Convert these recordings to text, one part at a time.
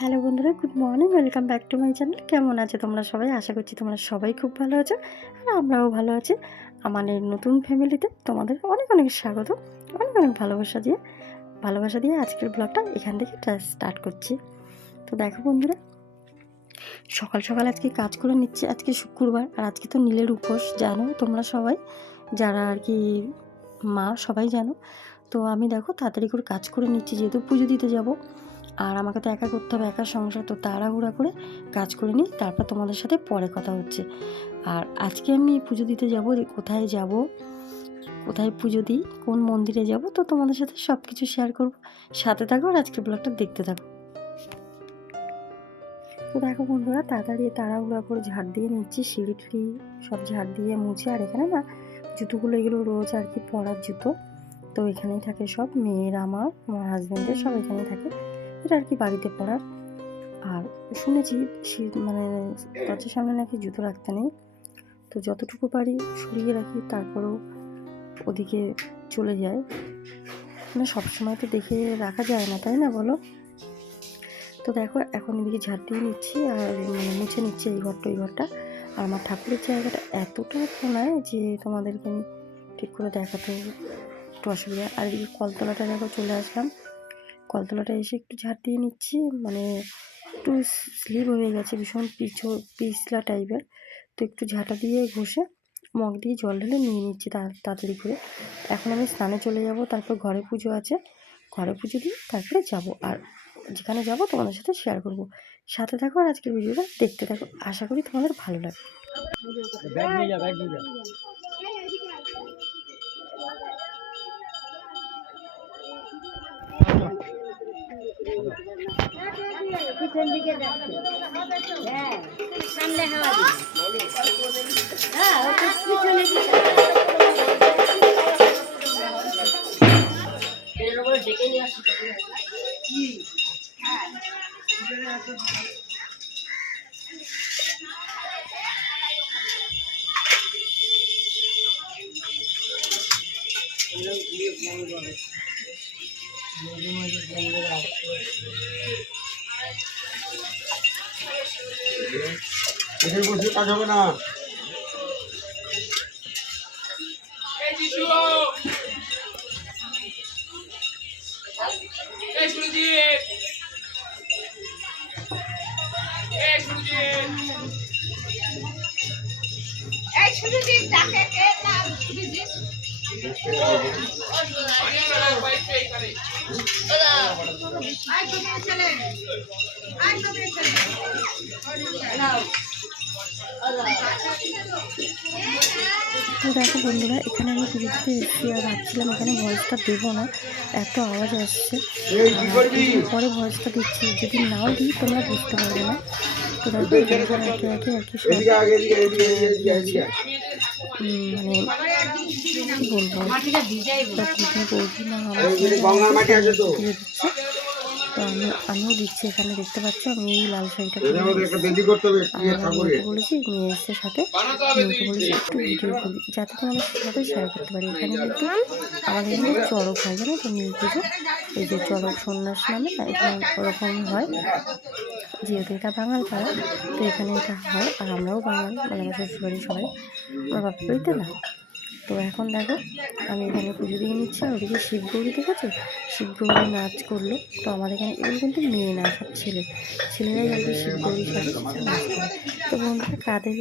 Hello বন্ধুরা, good morning. Welcome back to my channel. কেমন আছো তোমরা সবাই? আশা করছি তোমরা সবাই খুব ভালো আছো আর আমরাও ভালো আছি। আমাদের নতুন ফ্যামিলিতে তোমাদের অনেক অনেক স্বাগত, অনেক অনেক ভালোবাসা দিয়ে আজকের ব্লগটা এখান থেকে স্টার্ট করছি। তো দেখো বন্ধুরা, সকাল সকাল আজকে কাজ করে নিচ্ছি। আজকে শুক্রবার আর আজকে তো নীলের উপোস, জানো তোমরা সবাই, যারা আর কি মা সবাই জানো। তো আমি দেখো তাড়াতাড়ি করে কাজ করে নিচ্ছি, যেহেতু পুজো দিতে যাব আর আমাকে তো একা করতে হবে, একা সংসার। তো তাড়াহুড়া করে কাজ করে নিই, তারপর তোমাদের সাথে পরে কথা হচ্ছে। আর আজকে আমি পুজো দিতে যাব, কোথায় যাব, কোথায় পুজো দিই, কোন মন্দিরে যাব, তো তোমাদের সাথে সব কিছু শেয়ার করব। সাথে থাকো আর আজকের ব্লগটা দেখতে থাকো। তো দেখো বন্ধুরা, তাড়াহুড়া করে ঝাড় দিয়ে নিচ্ছি, সিঁড়ি টিড়ি সব ঝাড় দিয়ে মুছে। আর এখানে না জুতোগুলো, এগুলো রোজ আর কি পরার জুতো, তো এখানেই থাকে সব, মেয়ের আমার হাজব্যান্ডের সব এখানেই থাকে, এটা আর কি বাড়িতে পরার। আর শুনেছি মানে দরজার সামনে নাকি জুতো রাখতে নেই, তো যতটুকু পারি সরিয়ে রাখি, তারপরেও ওদিকে চলে যায়, মানে সবসময় তো দেখে রাখা যায় না, তাই না বলো? তো দেখো এখন এদিকে ঝাড় দিয়ে নিচ্ছি আর মানে মুছে নিচ্ছি এই ঘরটা ওই ঘরটা। আর আমার ঠাকুরের জায়গাটা এতটা কোনায় যে তোমাদেরকে আমি ঠিক করে দেখাতে একটু অসুবিধা। আর এদিকে কলতলাটা দেখো চলে আসলাম, কলতলাটা এসে একটু ঝাড় দিয়ে নিচ্ছি, মানে একটু স্লিপ হয়ে গেছে, ভীষণ পিছলা টাইপের। তো একটু ঝাঁটা দিয়ে ঘষে মগ দিয়ে জল ঢেলে নিয়ে নিচ্ছি তাড়াতাড়ি করে। এখন আমি স্নানে চলে যাব, তারপর ঘরে পুজো আছে, ঘরে পুজো দিয়ে তারপরে যাব। আর যেখানে যাব তোমাদের সাথে শেয়ার করব, সাথে থাকো আর আজকের ভিডিওটা দেখতে থাকো, আশা করি তোমাদের ভালো লাগবে। পিছন দিকে যাচ্ছে, হ্যাঁ সামনে হাওয়া হ্যাঁ পিছনে ডেকে নিয়ে আসছি। এখানে বসে কাজ হবে না। তো দেখো বন্ধুরা, এখানে আমি পুজো দিতে এসেছি আর ভাবছিলাম এখানে ভয়েসটা দেবো না, এত আওয়াজ আসছে। পরে ভয়েসটা দিচ্ছি, যদি নাও দিই তোমরা বুঝতে পারবে না। তো দেখো এখানে একে একে আর কি মানে কি বলবো, বৌদি না আমার দিচ্ছে, তো আমিও দিচ্ছি। এখানে দেখতে পাচ্ছ আমি এই লাল শাড়িটা বলেছি নিয়ে এসছে সাথে, মেয়েকে বলেছি একটু ভিডিও করি যাতে তোমাদের সাথে শেয়ার করতে পারি। এখানে কিন্তু আমাদের এখানে চড়ক হয়, জানো তো, নীল পুজো, এই যে চড়ক সন্ন্যাস নামে এখানে ওরকম হয়, যেহেতু এটা বাঙাল পাড়া, তো এখানে এটা হয়। আর আমরাও বাঙাল, মানে আমার শ্বশুরবাড়ি সবাই, আমার বাপের বাড়িতে না। তো এখন দেখো আমি এখানে পুজো দিয়ে নিচ্ছি। আর ওদিকে শিবগৌরী দেখেছো, শিবগৌরী নাচ করলো। তো আমাদের এখানে এগুলো কিন্তু মেয়ে না, সব ছেলেরাই আর কি শিবগৌরীর সাথে নাচ করে। তো বন্ধুরা, কাদের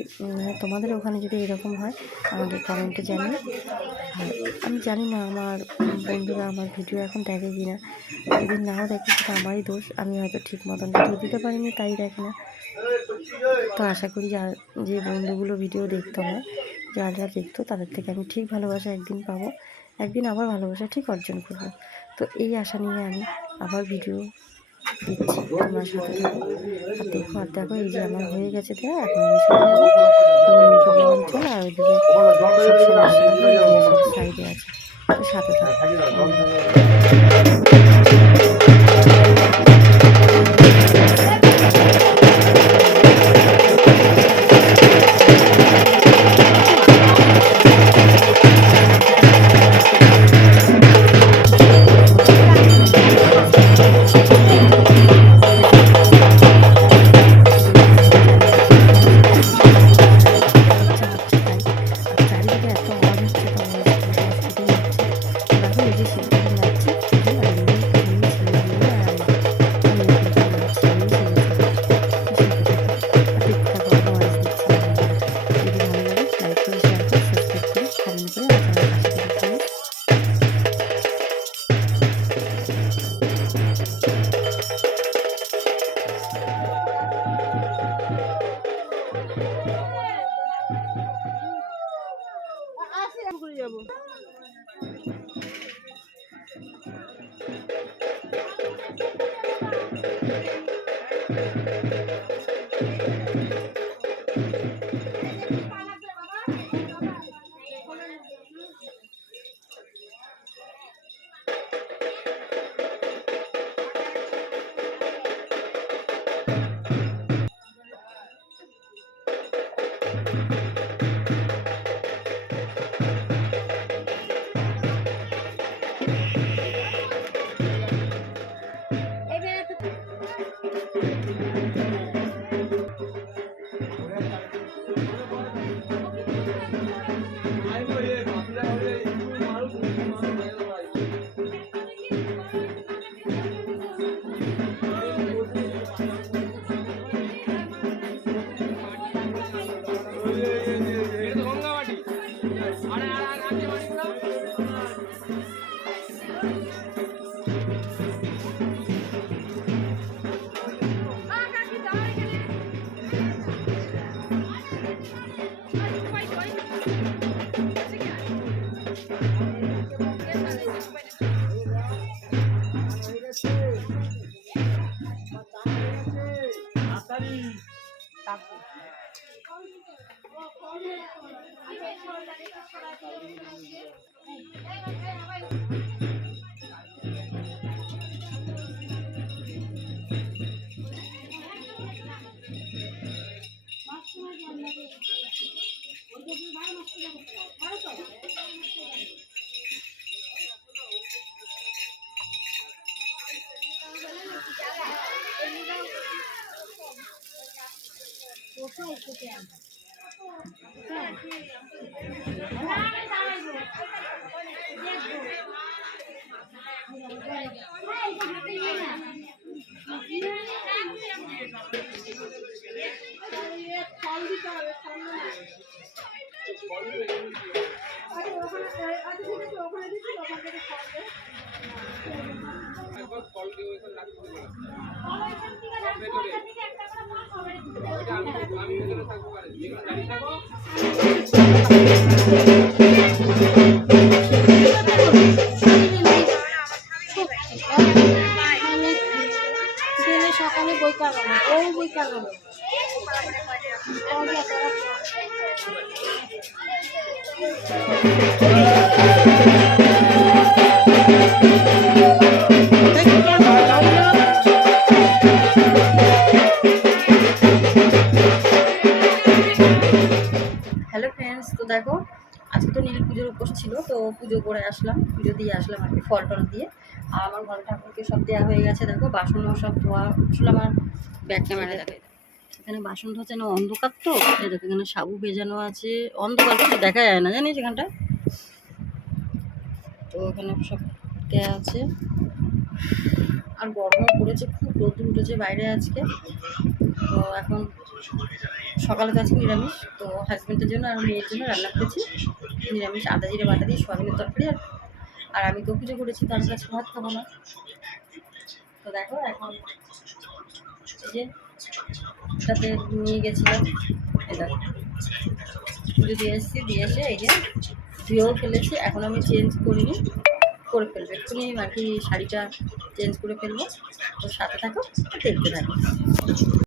তোমাদের ওখানে যদি এরকম হয় আমাদের কমেন্টে জানিও। আর আমি জানি না আমার বন্ধুরা আমার ভিডিও এখন দেখে কি না, যদি নাও দেখে সেটা আমারই দোষ, আমি হয়তো ঠিক মতন ভিডিও দিতে পারিনি তাই দেখে না। তো আশা করি যে বন্ধুগুলো ভিডিও দেখতে হয়, যারা দেখতো, তাদের থেকে আমি ঠিক ভালোবাসা একদিন পাবো, একদিন আবার ভালোবাসা ঠিক অর্জন করবো। তো এই আশা নিয়ে আমি আবার ভিডিও দিচ্ছি, তোমার সাথে থাকো আর দেখো। আর দেখো এই যে আমার হয়ে গেছে দেয়া, এখন আমি চলে যাবো অঞ্চল, আর ওইদিকে সব সমস্যা সব সাইডে আছে, তো সাথে থাকো। করে যাবো। ছেলে সকালে বই কাগজ ও বই কাগজ হ্যালো ফ্রেন্ডস, তো দেখো আজকে তো নীল পুজোর উপোস ছিল, তো পুজো করে আসলাম, পুজো দিয়ে আসলাম আর কি, ফল টল দিয়ে। আর আমার ঘর ঠাকুরকে সব দেওয়া হয়ে গেছে। দেখো বাসনও সব ধোয়া উঠছিল। আমার ব্যাক ক্যামেরা দেখো, এখানে বাসন ধোচ্ছে না, অন্ধকার তো এই দেখো, এখানে সাবু ভেজানো আছে, অন্ধকার কিছু দেখা যায় না জানিস এখানটা। তো এখানে সব দেওয়া আছে। আর গরমও পড়েছে, খুব রোদ্দুর উঠেছে বাইরে আজকে। তো এখন সকালে তো আজকে নিরামিষ, তো হাজব্যান্ডের জন্য আর মেয়ের জন্য রান্না করেছি নিরামিষ, আদা জিরে বাটা দিয়ে সোয়াবিনের তরকারি। আর আমি তো পুজো করেছি, তার কাছে ভাত খাবো না। তো দেখো এখন এই যে সাথে নিয়ে গেছিলাম, এই দেখো পুজো দিয়ে এসেছি, দিয়ে এসে এই যে ধুয়েও ফেলেছি। এখন আমি চেঞ্জ করিনি, করে ফেলবো এক্ষুনি আর কি, শাড়িটা চেঞ্জ করে ফেলবো। তো সাথে থাকো, দেখতে থাকো।